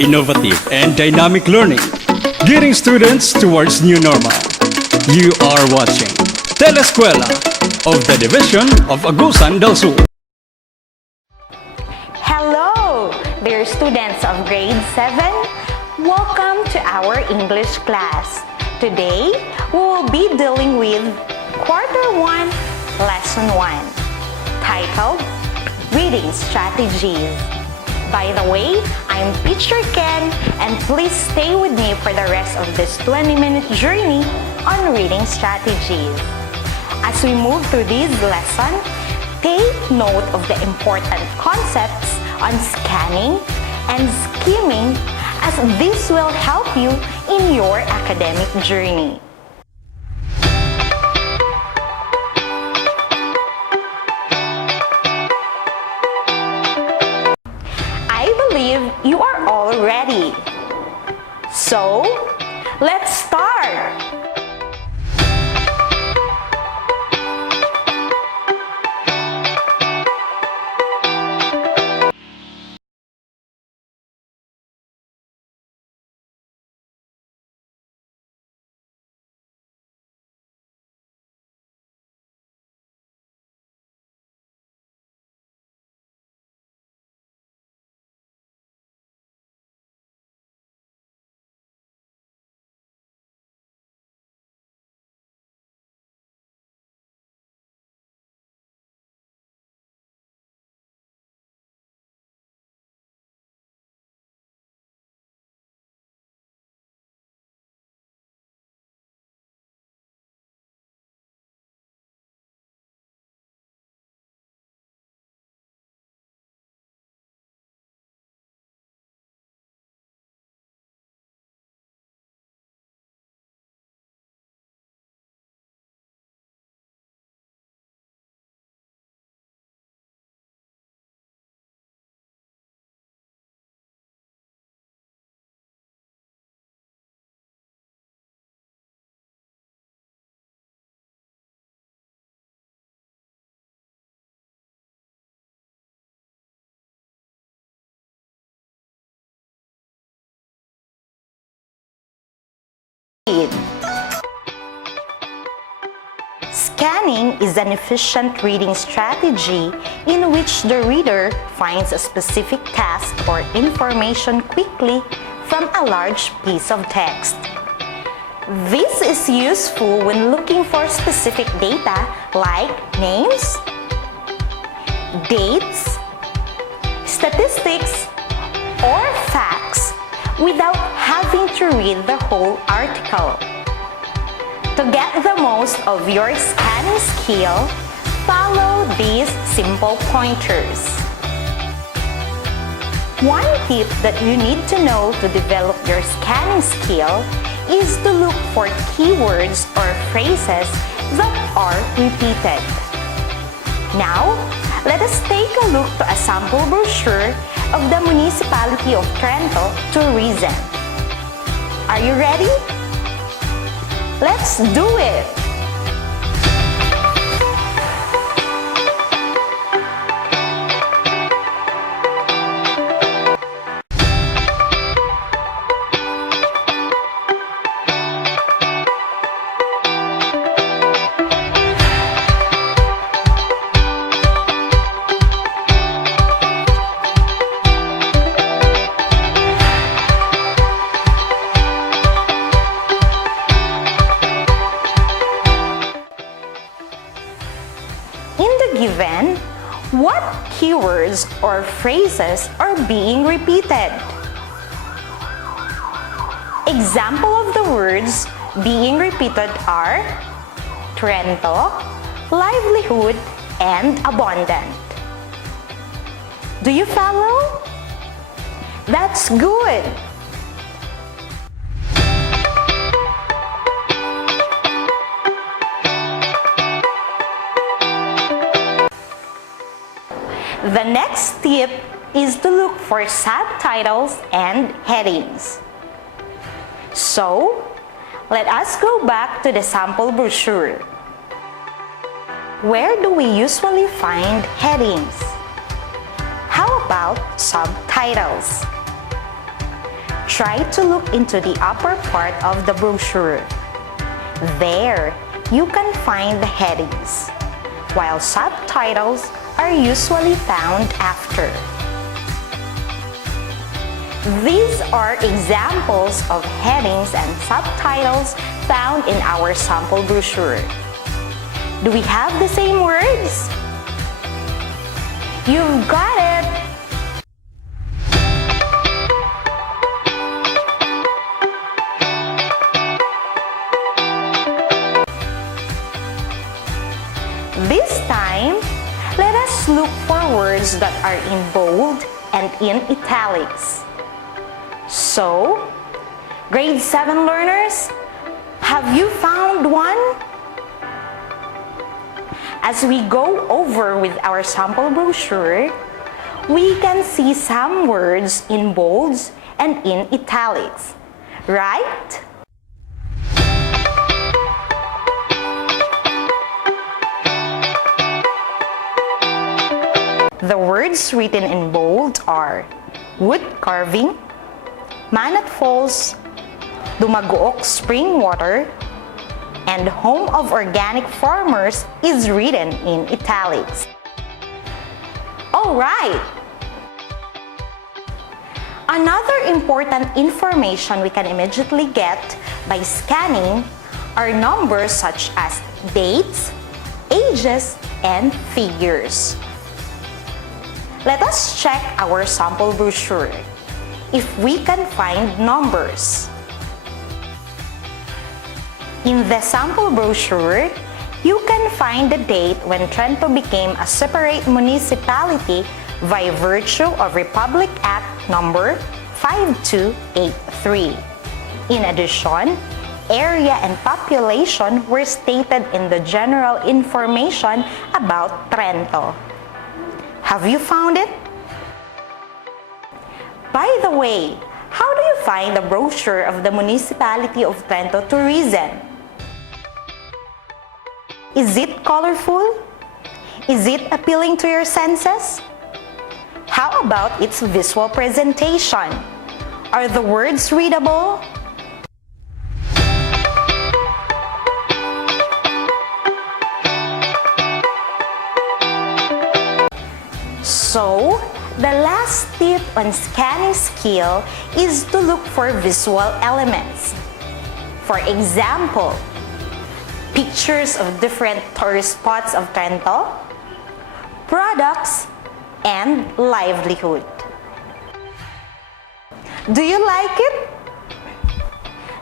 innovative and dynamic learning, gearing students towards new normal. You are watching Teleskwela of the Division of Agusan del Sur. Hello, dear students of grade 7. Welcome to our English class. Today, we will be dealing with Quarter 1, Lesson 1, titled Reading Strategies. By the way, I'm Teacher Ken, and please stay with me for the rest of this 20-minute journey on reading strategies. As we move through this lesson, take note of the important concepts on scanning and skimming, as this will help you in your academic journey. I believe you are all ready. So, let's start! Scanning is an efficient reading strategy in which the reader finds a specific task or information quickly from a large piece of text. This is useful when looking for specific data like names, dates, statistics, or facts without having to read the whole article. To get the most of your scanning skill, follow these simple pointers. One tip that you need to know to develop your scanning skill is to look for keywords or phrases that are repeated. Now, let us take a look to a sample brochure of the municipality of Trento Tourism. Are you ready? Let's do it! Given, what keywords or phrases are being repeated? Example of the words being repeated are Trento, livelihood, and abundant. Do you follow? That's good! The next tip is to look for subtitles and headings. So, let us go back to the sample brochure. Where do we usually find headings? How about subtitles? Try to look into the upper part of the brochure. There, you can find the headings, while subtitles are usually found after. These are examples of headings and subtitles found in our sample brochure. Do we have the same words? You've got it! This time, let us look for words that are in bold and in italics. So, grade 7 learners, have you found one? As we go over with our sample brochure, we can see some words in bolds and in italics, right? The words written in bold are wood carving, Manat Falls, Dumaguok Spring Water, and Home of Organic Farmers is written in italics. Alright! Another important information we can immediately get by scanning are numbers such as dates, ages, and figures. Let us check our sample brochure if we can find numbers. In the sample brochure, you can find the date when Trento became a separate municipality by virtue of Republic Act number 5283. In addition, area and population were stated in the general information about Trento. Have you found it? By the way, how do you find the brochure of the Municipality of Trento Tourism? Is it colorful? Is it appealing to your senses? How about its visual presentation? Are the words readable? So, the last tip on scanning skill is to look for visual elements. For example, pictures of different tourist spots of Trento, products, and livelihood. Do you like it?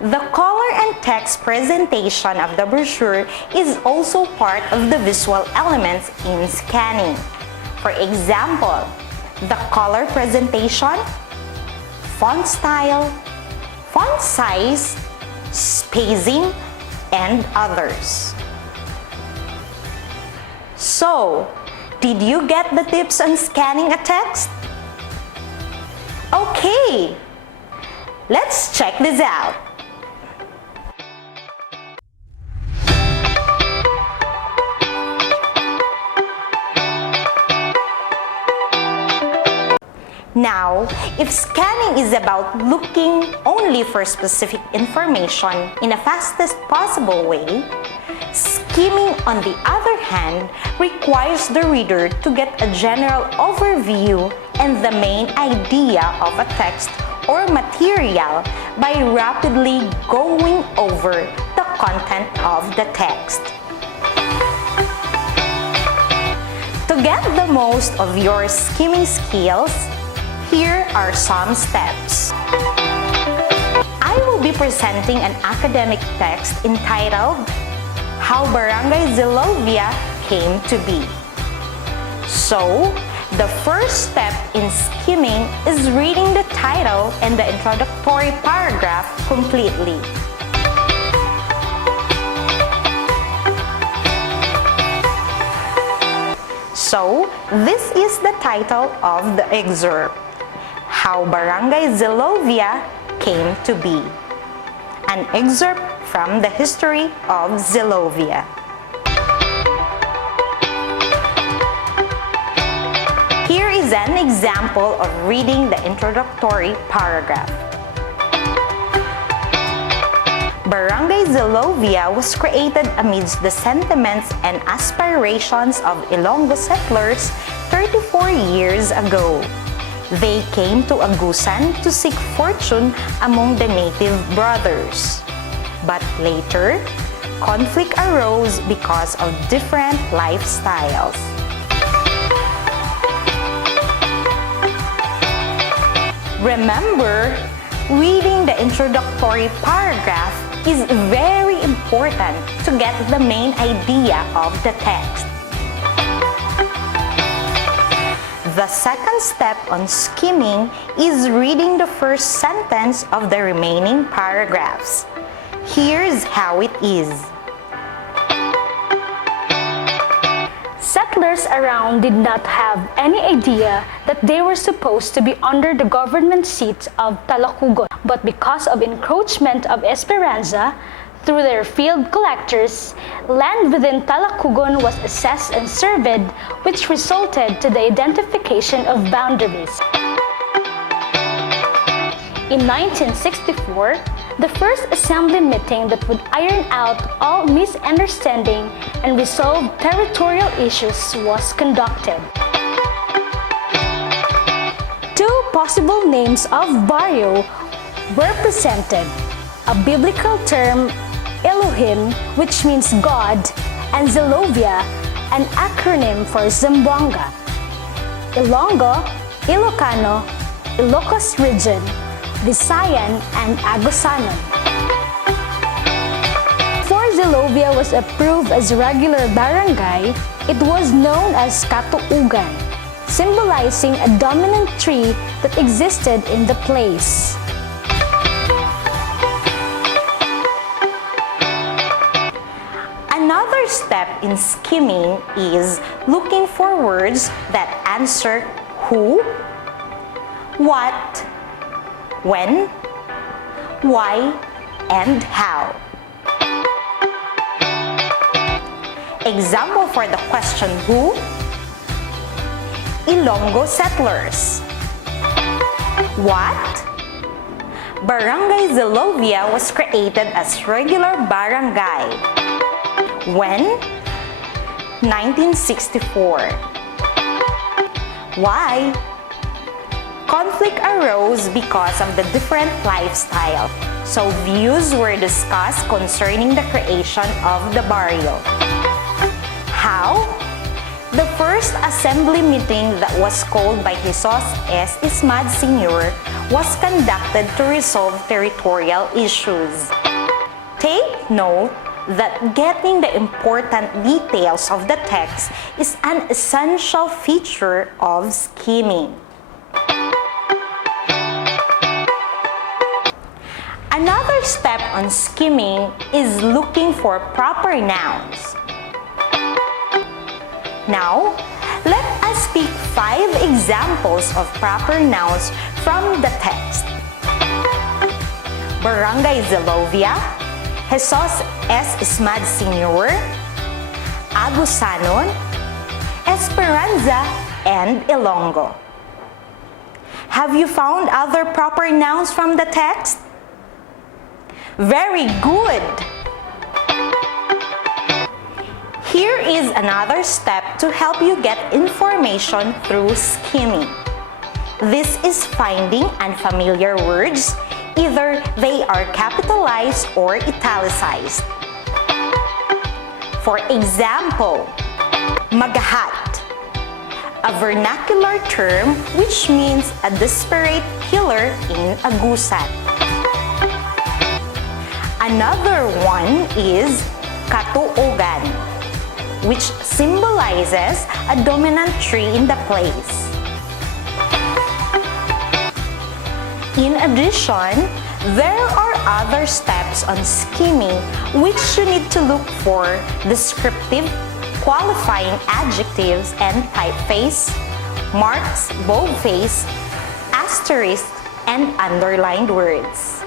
The color and text presentation of the brochure is also part of the visual elements in scanning. For example, the color presentation, font style, font size, spacing, and others. So, did you get the tips on scanning a text? Okay, let's check this out. Now, if scanning is about looking only for specific information in the fastest possible way, skimming, on the other hand, requires the reader to get a general overview and the main idea of a text or material by rapidly going over the content of the text. To get the most of your skimming skills, here are some steps. I will be presenting an academic text entitled How Barangay Zilovia Came to Be. So, the first step in skimming is reading the title and the introductory paragraph completely. So, this is the title of the excerpt. How Barangay Zilovia Came to Be. An excerpt from the history of Zilovia. Here is an example of reading the introductory paragraph. Barangay Zilovia was created amidst the sentiments and aspirations of Ilonggo settlers 34 years ago. They came to Agusan to seek fortune among the native brothers. But later, conflict arose because of different lifestyles. Remember, reading the introductory paragraph is very important to get the main idea of the text. The second step on skimming is reading the first sentence of the remaining paragraphs. Here's how it is. Settlers around did not have any idea that they were supposed to be under the government seat of Talacugon. But because of encroachment of Esperanza, through their field collectors, land within Talacugon was assessed and surveyed, which resulted to the identification of boundaries. In 1964, the first assembly meeting that would iron out all misunderstanding and resolve territorial issues was conducted. Two possible names of barrio were presented: a biblical term, Elohim, which means God, and Zilovia, an acronym for Zamboanga. Ilonggo, Ilocano, Ilocos Region, Visayan, and Agusanon. Before Zilovia was approved as a regular barangay, it was known as Katuugan, symbolizing a dominant tree that existed in the place. Another step in skimming is looking for words that answer who, what, when, why, and how. Example for the question who: Ilonggo settlers. What? Barangay Zilovia was created as regular barangay. When? 1964. Why? Conflict arose because of the different lifestyle, so views were discussed concerning the creation of the barrio. How? The first assembly meeting that was called by Jesus S. Ismad Sr. was conducted to resolve territorial issues. Take note that getting the important details of the text is an essential feature of skimming. Another step on skimming is looking for proper nouns. Now, let us pick 5 examples of proper nouns from the text. Barangay Zilovia, Jesus S. Ismad Sr., Agusanon, Esperanza, and Ilonggo. Have you found other proper nouns from the text? Very good! Here is another step to help you get information through skimming. This is finding unfamiliar words, either they are capitalized or italicized. For example, magahat, a vernacular term which means a desperate killer in Agusan. Another one is katuogan, which symbolizes a dominant tree in the place. In addition, there are other steps on skimming which you need to look for: descriptive, qualifying adjectives and typeface, marks, boldface, asterisk, and underlined words.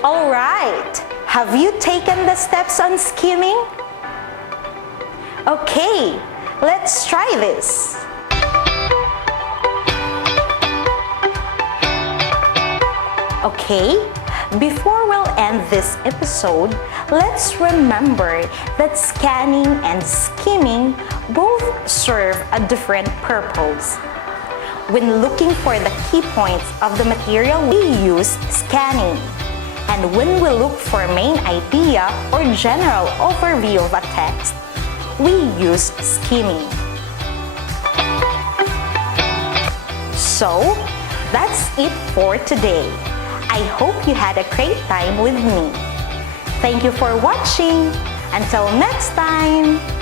Alright, have you taken the steps on skimming? Okay, let's try this. Okay, Before we'll end this episode, let's remember that scanning and skimming both serve a different purpose. When looking for the key points of the material, we use scanning. And when we look for main idea or general overview of a text, we use skimming. So, that's it for today. I hope you had a great time with me. Thank you for watching. Until next time!